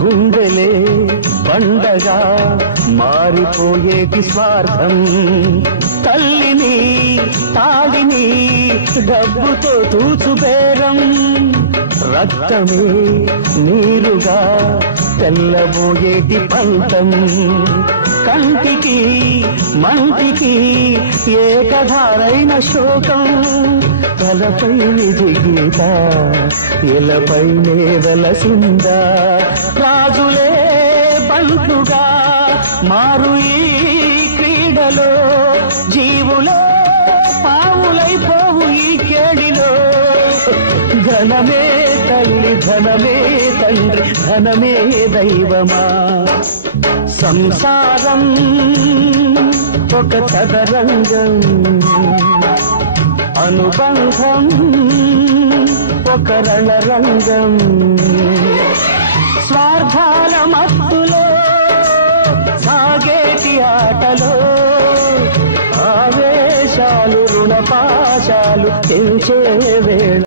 గుండెలే పండగా మారిపోయేటి స్వార్థం తల్లిని తాడిని డబ్బుతో తూచుబేరం రక్తమే నీరుగా తెల్లబోయేటి పంతం కంటికి మంటికి ఏకధారైన శోకం తలపై విధి గీత ఇలపైనే వెలసిందా రాజులే బంట్లుగా మారు ఈ క్రీడలో జీవులే పావులైపోవు ఈ కేడిలో ధనమే తల్లి ధనమే తండ్రి ధనమే దైవమా సంసారం ఒక చదరంగం అనుబంధం ఒక రణరంగం స్వార్థాల మత్తులో సాగేటి ఆటలో ఆవేశాలు రుణపాశాలు తెంచే వేళ